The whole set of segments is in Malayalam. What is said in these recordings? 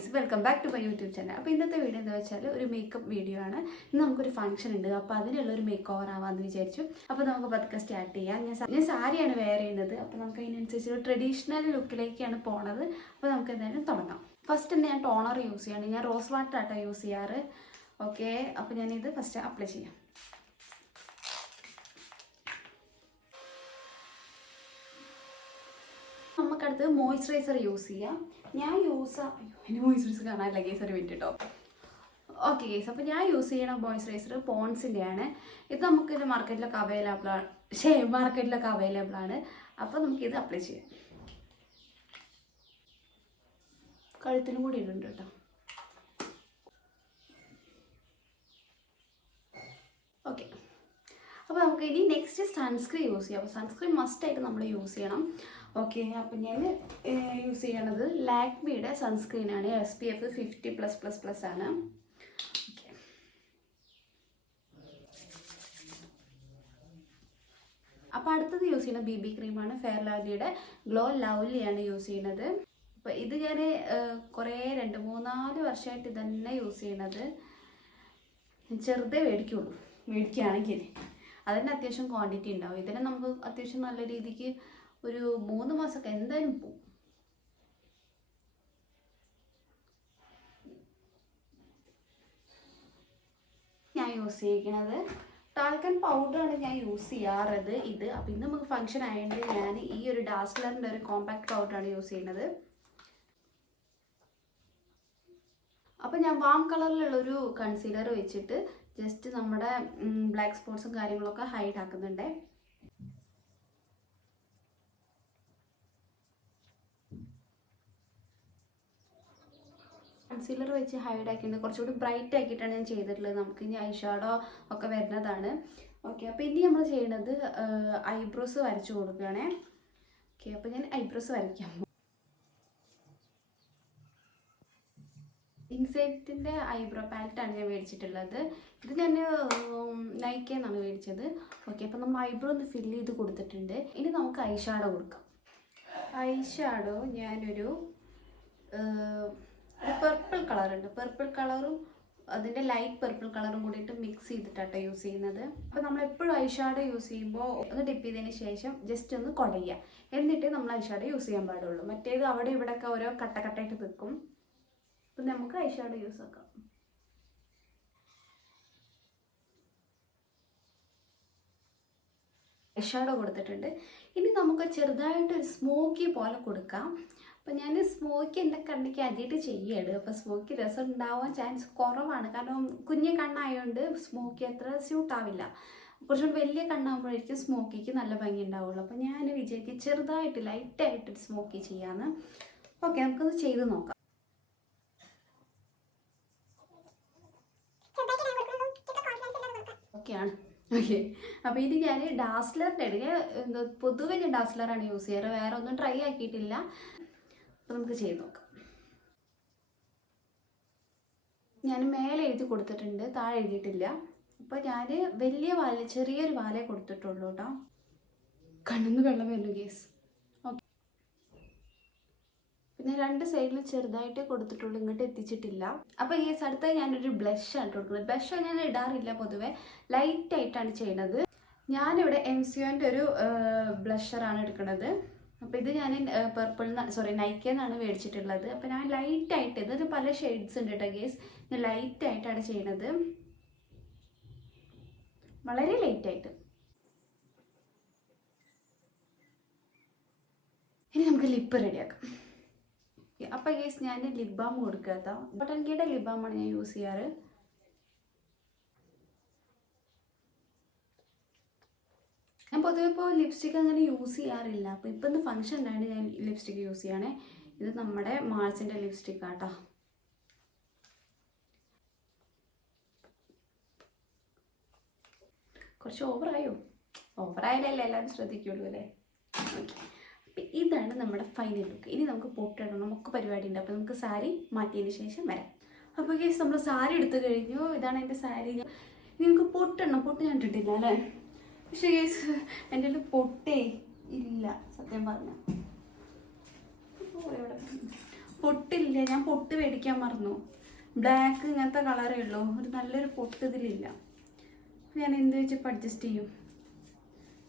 Guys welcome back to my YouTube channel അപ്പോൾ ഇന്നത്തെ വീഡിയോ എന്താ വെച്ചാൽ ഒരു മേക്കപ്പ് വീഡിയോ ആണ്. ഇന്ന് നമുക്കൊരു ഫംഗ്ഷൻ ഉണ്ട്. അപ്പോൾ അതിനുള്ള ഒരു മേക്ക് ഓവർ ആവാമെന്ന് വിചാരിച്ചു. അപ്പോൾ നമുക്ക് പതുക്കെ സ്റ്റാർട്ട് ചെയ്യാം. ഞാൻ ഞാൻ സാരിയാണ് വെയർ ചെയ്യുന്നത്. അപ്പോൾ നമുക്ക് അതിനനുസരിച്ച് ഒരു ട്രഡീഷണൽ ലുക്കിലേക്കാണ് പോണത്. അപ്പോൾ നമുക്ക് എന്തായാലും തുടങ്ങാം. ഫസ്റ്റ് തന്നെ ഞാൻ ടോണർ യൂസ് ചെയ്യാണ്. ഞാൻ റോസ് വാട്ടർ ആട്ടോ യൂസ് ചെയ്യാറ്. ഓക്കെ അപ്പോൾ ഞാനിത് ഫസ്റ്റ് അപ്ലൈ ചെയ്യാം. നമുക്കടുത്ത് മോയ്സ്ചറൈസർ യൂസ് ചെയ്യാം. ഞാൻ യൂസ് അയ്യോ മോയ്സ്ചറൈസർ കാണാനില്ല ഗേസ് ഒരു മിനിറ്റ് കേട്ടോ ഓക്കെ ഗേസ് അപ്പോൾ ഞാൻ യൂസ് ചെയ്യണ മോയ്സ്ചറൈസർ പോൺസിന്റെ ആണ് ഇത് നമുക്ക് മാർക്കറ്റിലൊക്കെ അവൈലബിൾ ആണ് ഷേ മാർക്കറ്റിലൊക്കെ അവൈലബിൾ ആണ്. അപ്പോൾ നമുക്ക് ഇത് അപ്ലൈ ചെയ്യാം. കഴുത്തിനും കൂടി ഇടുന്നുണ്ട് കേട്ടോ. ഓക്കെ അപ്പോൾ നമുക്ക് ഇനി നെക്സ്റ്റ് സൺസ്ക്രീൻ യൂസ് ചെയ്യാം അപ്പോൾ സൺസ്ക്രീൻ മസ്റ്റായിട്ട് നമ്മൾ യൂസ് ചെയ്യണം. ഓക്കെ അപ്പം ഞാൻ യൂസ് ചെയ്യണത് ലാക്മിയുടെ സൺസ്ക്രീനാണ് S P F fifty plus plus plus ആണ്. ഓക്കെ അപ്പോൾ അടുത്തത് യൂസ് ചെയ്യുന്ന ബി ബി ക്രീമാണ് ഫെയർ ലവ്ലിയുടെ ഗ്ലോ ലവ്ലിയാണ് യൂസ് ചെയ്യുന്നത്. അപ്പോൾ ഇത് ഞാൻ കുറേ രണ്ട് മൂന്നാൽ വർഷമായിട്ട് ഇതന്നെ യൂസ് ചെയ്യണത് ചെറുതേ മേടിക്കുള്ളൂ. മേടിക്കുകയാണെങ്കിൽ അതിന് അത്യാവശ്യം ക്വാണ്ടിറ്റി ഉണ്ടാവും. ഇതിനെ നമുക്ക് അത്യാവശ്യം നല്ല രീതിക്ക് ഒരു മൂന്ന് മാസമൊക്കെ എന്തായാലും പോകും ഞാൻ യൂസ് ചെയ്യിക്കണത്. ടാൽക്കൻ പൗഡറാണ് ഞാൻ യൂസ് ചെയ്യാറത് ഇത് അപ്പം ഇന്ന് നമുക്ക് ഫംഗ്ഷൻ ആയതുകൊണ്ട് ഞാൻ ഈ ഒരു ഡാസ്ലറിന്റെ ഒരു കോമ്പാക്ട് പൗഡറാണ് യൂസ് ചെയ്യുന്നത്. അപ്പം ഞാൻ വാം കളറിലുള്ളൊരു കൺസീലർ വെച്ചിട്ട് ജസ്റ്റ് നമ്മുടെ ബ്ലാക്ക് സ്പോട്ട്സും കാര്യങ്ങളൊക്കെ ഹൈഡ് ആക്കുന്നുണ്ട്. കൺസീലർ വെച്ച് ഹൈഡ് ആക്കിയിട്ടുണ്ട്. കുറച്ചുകൂടി ബ്രൈറ്റ് ആക്കിയിട്ടാണ് ഞാൻ ചെയ്തിട്ടുള്ളത്. നമുക്ക് ഇനി ഐഷാഡോ ഒക്കെ വരുന്നതാണ്. ഓക്കെ അപ്പോൾ ഇനി നമ്മൾ ചെയ്യുന്നത് ഐബ്രോസ് വരച്ചു കൊടുക്കുകയാണേ. ഓക്കെ അപ്പോൾ ഞാൻ ഐബ്രോസ് വരയ്ക്കാം. ഇൻസെക്റ്റിന്റെ ഐബ്രോ പാലറ്റാണ് ഞാൻ മേടിച്ചിട്ടുള്ളത്. ഇത് ഞാൻ നൈക്കെന്നാണ് മേടിച്ചത്. ഓക്കെ അപ്പോൾ നമ്മൾ ഐബ്രോ ഒന്ന് ഫില്ല് ചെയ്ത് കൊടുത്തിട്ടുണ്ട്. ഇനി നമുക്ക് ഐഷാഡോ ഷാഡോ കൊടുക്കാം. ഐഷാഡോ ഷാഡോ ഞാനൊരു പെർപ്പിൾ കളറുണ്ട് പെർപ്പിൾ കളറും അതിന്റെ ലൈറ്റ് പെർപ്പിൾ കളറും കൂടിയിട്ട് മിക്സ് ചെയ്തിട്ടാട്ടോ യൂസ് ചെയ്യുന്നത്. അപ്പോൾ നമ്മൾ എപ്പോഴും ഐഷാഡോ ഷാഡോ യൂസ് ചെയ്യുമ്പോൾ ഒന്ന് ഡിപ്പ് ചെയ്തതിന് ശേഷം ജസ്റ്റ് ഒന്ന് കുടയുക. എന്നിട്ട് നമ്മൾ ഐഷാഡോ ഷാഡോ യൂസ് ചെയ്യാൻ പാടുള്ളൂ. മറ്റേത് അവിടെ ഇവിടെയൊക്കെ ഓരോ കട്ട നിൽക്കും അപ്പം നമുക്ക് ഐഷാഡോ ഷാഡോ യൂസ് ആക്കാം. ഐഷാഡോ ഷാഡോ കൊടുത്തിട്ടുണ്ട്. ഇനി നമുക്ക് ചെറുതായിട്ട് ഒരു സ്മോക്കി പോലെ കൊടുക്കാം. അപ്പം ഞാൻ സ്മോക്ക് എന്റെ കണ്ണിക്ക് അരിയിട്ട് ചെയ്യാണ്. അപ്പോൾ സ്മോക്ക് രസം ഉണ്ടാവാൻ ചാൻസ് കുറവാണ്. കാരണം കുഞ്ഞു കണ്ണായതുകൊണ്ട് സ്മോക്കി അത്ര സ്യൂട്ട് ആവില്ല. കുറച്ചുകൂടി വലിയ കണ്ണാകുമ്പോഴായിരിക്കും സ്മോക്കിക്ക് നല്ല ഭംഗി ഉണ്ടാവുള്ളൂ. അപ്പോൾ ഞാൻ വിചാരിക്കും ചെറുതായിട്ട് ലൈറ്റായിട്ട് സ്മോക്കി ചെയ്യാമെന്ന് ഓക്കെ നമുക്കത് ചെയ്ത് നോക്കാം. ഓക്കെയാണ് ഓക്കെ. അപ്പോൾ ഇത് ഞാൻ ഡാസ്ലറിന്റെ ഇടയ്ക്ക് പൊതുവെ ഞാൻ ഡാസ്ലറാണ് യൂസ് ചെയ്യാറ്. വേറെ ഒന്നും ട്രൈ ആക്കിയിട്ടില്ല. അപ്പോൾ നമുക്ക് ചെയ്ത് നോക്കാം. ഞാൻ മേലെ എഴുതി കൊടുത്തിട്ടുണ്ട് താഴെ എഴുതിയിട്ടില്ല. അപ്പോൾ ഞാൻ വലിയ വാല ചെറിയൊരു വാലേ കൊടുത്തിട്ടുള്ളൂ കേട്ടോ. കണ്ണെന്ന് വെള്ളം വരുന്നു ഗേസ് ഓക്കെ പിന്നെ രണ്ട് സൈഡിൽ ചെറുതായിട്ട് കൊടുത്തിട്ടുള്ളൂ ഇങ്ങോട്ട് എത്തിച്ചിട്ടില്ല. അപ്പോൾ ഈ അടുത്ത ഞാനൊരു ബ്ലഷ് ആണ് കൊടുക്കുന്നത്. ബ്ലഷ് ഞാൻ ഇടാറില്ല പൊതുവെ ലൈറ്റ് ആയിട്ടാണ് ചെയ്യണത് ഞാനിവിടെ എം സിയോന്റെ ഒരു ബ്ലഷറാണ് എടുക്കുന്നത് അപ്പോൾ ഇത് ഞാൻ പർപ്പിൾ സോറി നൈക്കെന്നാണ് മേടിച്ചിട്ടുള്ളത്. അപ്പോൾ ഞാൻ ലൈറ്റായിട്ട് ഇതൊരു പല ഷെയ്ഡ്സ് ഉണ്ട് കേട്ടോ ഗേസ് ഞാൻ ലൈറ്റായിട്ടാണ് ചെയ്യണത്. വളരെ ലൈറ്റായിട്ട് ഇനി നമുക്ക് ലിപ്പ് റെഡിയാക്കാം അപ്പോൾ ഗേസ് ഞാൻ ലിപ് ബാം കൊടുക്കാത്ത ബട്ടൻകിയുടെ ലിപ് ബാമാണ് ഞാൻ യൂസ് ചെയ്യാറ്. ഞാൻ പൊതുവെ ഇപ്പോൾ ലിപ്സ്റ്റിക് അങ്ങനെ യൂസ് ചെയ്യാറില്ല. അപ്പോൾ ഇപ്പം ഇന്ന് ഫംഗ്ഷൻ ഉണ്ടായിട്ട് ഞാൻ ലിപ്സ്റ്റിക് യൂസ് ചെയ്യണേ ഇത് നമ്മുടെ മാൾസിന്റെ ലിപ്സ്റ്റിക് ആട്ടോ. കുറച്ച് ഓവറായോ ഓവറായാലല്ലേ എല്ലാവരും ശ്രദ്ധിക്കുള്ളൂ അല്ലേ? ഓക്കെ അപ്പം ഇതാണ് നമ്മുടെ ഫൈനൽ ലുക്ക് ഇനി നമുക്ക് പൊട്ടിടണം നമുക്ക് പരിപാടി ഉണ്ട്. അപ്പോൾ നമുക്ക് സാരി മാറ്റിയതിന് ശേഷം വരാം. അപ്പോൾ കേസ് നമ്മൾ സാരി എടുത്തു കഴിഞ്ഞു. ഇതാണ് എന്റെ സാരി. ഇനി നമുക്ക് പൊട്ടിടണം പൊട്ട് ഞാൻ ഇട്ടിട്ടില്ല അല്ലേ? പക്ഷേ എന്റെ ഒരു പൊട്ടേ ഇല്ല സത്യം പറഞ്ഞ. പൊട്ടില്ല ഞാൻ പൊട്ട് മേടിക്കാൻ മറന്നു. ബ്ലാക്ക് ഇങ്ങനത്തെ കളറേ ഉള്ളൂ ഒരു നല്ലൊരു പൊട്ട് ഇതിലില്ല. ഞാൻ എന്ത് വെച്ചിപ്പോൾ അഡ്ജസ്റ്റ് ചെയ്യും?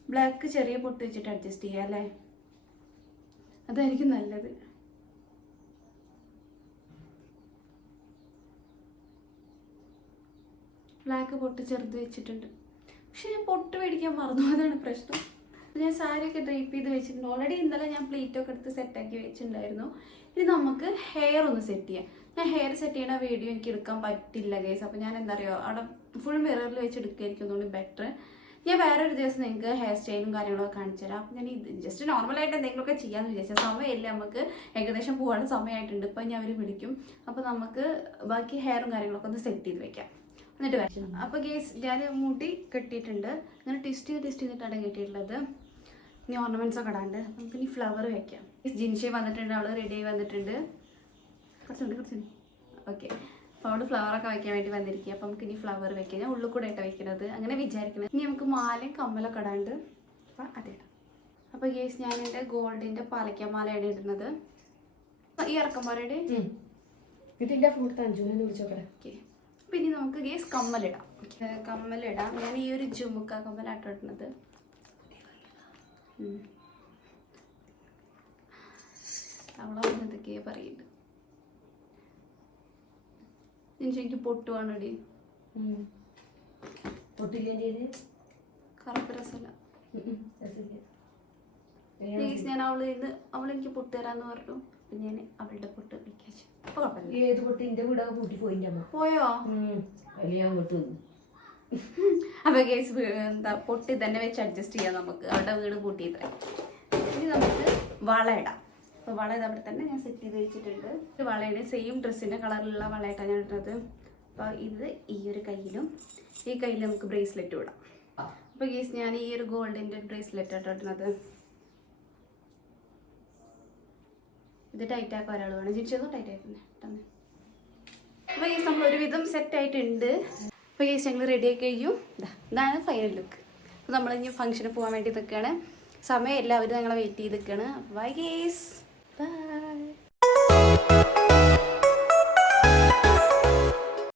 ബ്ലാക്ക് ചെറിയ പൊട്ട് വെച്ചിട്ട് അഡ്ജസ്റ്റ് ചെയ്യാം അല്ലേ? അതായിരിക്കും നല്ലത്. ബ്ലാക്ക് പൊട്ട് ചെറുത് വെച്ചിട്ടുണ്ട്. പക്ഷെ ഞാൻ പൊട്ട് മേടിക്കാൻ മറന്നു. അതാണ് പ്രശ്നം. ഞാൻ സാരിയൊക്കെ ഡ്രേപ്പ് ചെയ്ത് വെച്ചിട്ടുണ്ട്. ഓൾറെഡി ഇന്നലെ ഞാൻ പ്ലേറ്റൊക്കെ എടുത്ത് സെറ്റാക്കി വെച്ചിട്ടുണ്ടായിരുന്നു. ഇനി നമുക്ക് ഹെയർ ഒന്ന് സെറ്റ് ചെയ്യാം. ഞാൻ ഹെയർ സെറ്റ് ചെയ്യണ വീഡിയോ എനിക്ക് എടുക്കാൻ പറ്റില്ല ഗൈസ് അപ്പോൾ ഞാൻ എന്താ പറയുക അവിടെ ഫുൾ മിററിൽ വെച്ച് എടുക്കുകയായിരിക്കും ഒന്നുകൂടി ബെറ്റർ ഞാൻ വേറൊരു ദിവസം നിങ്ങൾക്ക് ഹെയർ സ്റ്റൈലും കാര്യങ്ങളൊക്കെ കാണിച്ചു തരാം. അപ്പം ഞാൻ ഇത് ജസ്റ്റ് നോർമലായിട്ട് എന്തെങ്കിലുമൊക്കെ ചെയ്യാമെന്ന് വിചാരിച്ചു. സമയമില്ല നമുക്ക്. ഏകദേശം പോകാനുള്ള സമയമായിട്ടുണ്ട്. ഇപ്പം ഞാൻ അവർ വിളിക്കും. അപ്പോൾ നമുക്ക് ബാക്കി ഹെയറും കാര്യങ്ങളൊക്കെ ഒന്ന് സെറ്റ് ചെയ്ത് വെക്കാം. എന്നിട്ട് വരാം അപ്പോൾ ഗേസ് ഞാൻ മുടി കെട്ടിയിട്ടുണ്ട്. അങ്ങനെ ട്വിസ്റ്റ് ചെയ്ത് ട്വിസ്റ്റ് ചെയ്തിട്ടാണ് കെട്ടിയിട്ടുള്ളത്. ഇനി ഓർണമെന്റ്സ് ഒക്കെ ഇടാണ്ട് നമുക്ക് ഇനി ഫ്ലവർ വെക്കാം. ജിൻഷെ വന്നിട്ടുണ്ട്. അവൾ റെഡി ആയി വന്നിട്ടുണ്ട്. കുറച്ചുണ്ട് കുറച്ചുണ്ട്. ഓക്കെ അപ്പോൾ അവിടെ ഫ്ലവർ ഒക്കെ വെക്കാൻ വേണ്ടി വന്നിരിക്കുക അപ്പം നമുക്ക് ഇനി ഫ്ലവർ വെക്കാം. ഞാൻ ഉള്ളിൽ കൂടെ ആയിട്ട് വെക്കുന്നത് അങ്ങനെ വിചാരിക്കുന്നത് ഇനി നമുക്ക് മാലയും കമ്മലൊക്കെ ഇടാണ്ട് അപ്പം അതെ അപ്പോൾ ഗേസ് ഞാൻ എന്റെ ഗോൾഡിന്റെ പാലയ്ക്ക മാലയാണ് ഇടുന്നത് ഈ ഇറക്കം പോരയുടെ ഇതിന്റെ ഫ്രൂട്ട് അഞ്ചുനെ വിളിച്ചോക്കട. ഓക്കെ ഇനി നമുക്ക് ഗേസ് കമ്മലിടാം. കമ്മലിടാം. ഞാൻ ഈ ഒരു ജുമുക്ക കമ്മലാട്ടോ ഇടുന്നത്. ഉം. അവളെ എന്തൊക്കെയാ പറയുന്നത് എനിക്ക് പൊട്ട് വേണടി പൊട്ടില്ലേ കറുപ്പ് രസമല്ല. ഞാൻ അവൾ അവളെനിക്ക് പൊട്ടുതരാന്ന് പറഞ്ഞു. അപ്പം ഞാൻ അവളുടെ പൊട്ട് അപ്പോൾ കുഴപ്പമില്ല ഏത് പൊട്ട്? എന്റെ വീടൊക്കെ കൂട്ടി അമ്മ. പോയോ? വലിയ അങ്ങോട്ട് വന്നു. അപ്പൊ കേസ് എന്താ പൊട്ടി തന്നെ വെച്ച് അഡ്ജസ്റ്റ് ചെയ്യാം നമുക്ക്. അവിടെ വീട് പൂട്ടിയത് ഇനി നമുക്ക് വള ഇടാം. അപ്പൊ വള ഇത് അവിടെ തന്നെ ഞാൻ സെറ്റ് ചെയ്ത് വെച്ചിട്ടുണ്ട്. ഇത് വളയുടെ സെയിം ഡ്രസ്സിന്റെ കളറിലുള്ള വളയായിട്ടാണ് ഞാൻ ഇട്ടത്. അപ്പൊ ഇത് ഈ ഒരു കയ്യിലും ഈ കയ്യിൽ നമുക്ക് ബ്രേസ്ലെറ്റ് ഇടാം. അപ്പൊ കേസ് ഞാൻ ഈ ഒരു ഗോൾഡിന്റെ ബ്രേസ്ലെറ്റ് ആട്ടോ ഇടുന്നത് ഇത് ടൈറ്റ് ആക്കാൻ ഒരാൾ വേണം. ജിച്ചതും ടൈറ്റ് ആയിട്ടുണ്ട്. തന്നെ അപ്പോൾ ഈ നമ്മൾ ഒരുവിധം സെറ്റ് ആയിട്ടുണ്ട്. അപ്പോൾ ഈ ഞങ്ങൾ റെഡി ആക്കി കഴിയും ഇതാണ് ഫൈനൽ ലുക്ക് അപ്പോൾ നമ്മൾ ഇനി ഫംഗ്ഷന് പോകാൻ വേണ്ടി നിൽക്കുകയാണ് സമയം എല്ലാവരും ഞങ്ങളെ വെയിറ്റ് ചെയ്ത് നിൽക്കുകയാണ് ബൈ ഗേസ് ബൈ